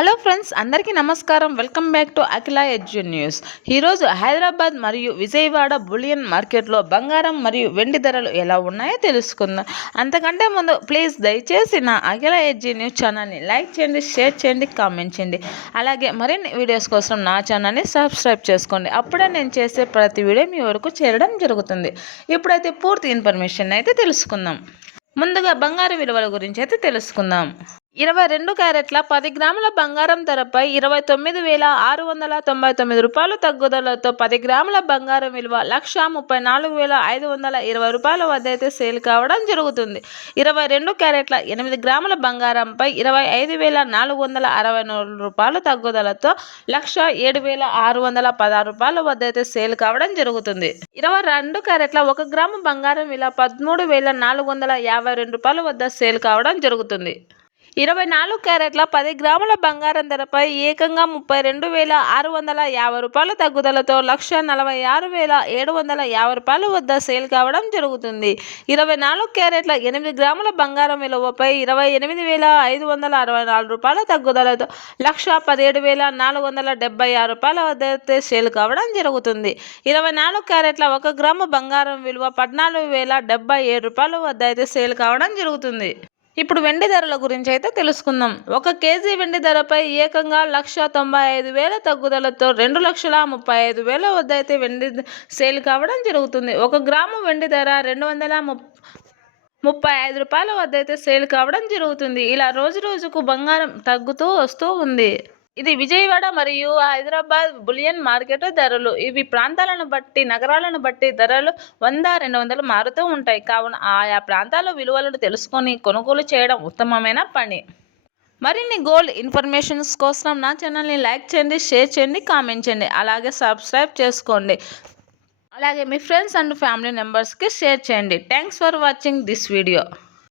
Hello friends, అందరికీ నమస్కారం. Welcome back to Akhila edu news. ఈరోజు హైదరాబాద్ మరియు విజయవాడ బులియన్ మార్కెట్లో బంగారం మరియు వెండి ధరలు ఎలా ఉన్నాయో తెలుసుకుందాం. అంతకంటే ముందు ప్లీజ్ దయచేసి నా అఖిల ఎడ్యు న్యూస్ ఛానల్ని లైక్ చేయండి, షేర్ చేయండి, కామెంట్ చేయండి. అలాగే మరిన్ని వీడియోస్ కోసం నా ఛానల్ని సబ్స్క్రైబ్ చేసుకోండి. అప్పుడే నేను చేసే ప్రతి వీడియో మీ వరకు చేరడం జరుగుతుంది. ఇప్పుడైతే పూర్తి ఇన్ఫర్మేషన్ అయితే తెలుసుకుందాం. ముందుగా బంగారు విలువల గురించి అయితే తెలుసుకుందాం. 22 క్యారెట్ల 10 గ్రాముల బంగారం ధరపై 29,699 రూపాయలు తగ్గుదలతో 10 గ్రాముల బంగారం విలువ 1,34,520 రూపాయల వద్ద అయితే సేల్ కావడం జరుగుతుంది. 22 క్యారెట్ల 8 గ్రాముల బంగారంపై 25,464 రూపాయలు తగ్గుదలతో 1,07,616 రూపాయల వద్ద అయితే సేల్ కావడం జరుగుతుంది. 22 క్యారెట్ల 1 గ్రాము బంగారం విలువ 13,452 రూపాయల వద్ద సేల్ కావడం జరుగుతుంది. 24 క్యారెట్ల 10 గ్రాముల బంగారం ధరపై ఏకంగా 32,650 రూపాయల తగ్గుదలతో 1,46,750 రూపాయల వద్ద సేల్ కావడం జరుగుతుంది. 24 క్యారెట్ల 8 గ్రాముల బంగారం విలువపై 28,564 రూపాయల తగ్గుదలతో 1,17,476 రూపాయల వద్ద సేల్ కావడం జరుగుతుంది. 24 క్యారెట్ల 1 గ్రాము బంగారం విలువ 14,077 రూపాయల వద్ద అయితే సేల్ కావడం జరుగుతుంది. ఇప్పుడు వెండి ధరల గురించి అయితే తెలుసుకుందాం. 1 కేజీ వెండి ధరపై ఏకంగా 1,95,000 తగ్గుదలతో 2,35,000 వద్ద అయితే వెండి సేల్ కావడం జరుగుతుంది. 1 గ్రాము వెండి ధర 235 రూపాయల వద్ద అయితే సేల్ కావడం జరుగుతుంది. ఇలా రోజు రోజుకు బంగారం తగ్గుతూ వస్తూ ఉంది. ఇది విజయవాడ మరియు హైదరాబాద్ బులియన్ మార్కెట్ ధరలు. ఇవి ప్రాంతాలను బట్టి, నగరాలను బట్టి ధరలు 100-200 మారుతూ ఉంటాయి. కావున ఆయా ప్రాంతాల విలువలను తెలుసుకొని కొనుగోలు చేయడం ఉత్తమమైన పని. మరిన్ని గోల్డ్ ఇన్ఫర్మేషన్స్ కోసం నా ఛానల్ని లైక్ చేయండి, షేర్ చేయండి, కామెంట్ చేయండి. అలాగే సబ్స్క్రైబ్ చేసుకోండి. అలాగే మీ ఫ్రెండ్స్ అండ్ ఫ్యామిలీ మెంబర్స్కి షేర్ చేయండి. Thanks for watching this video.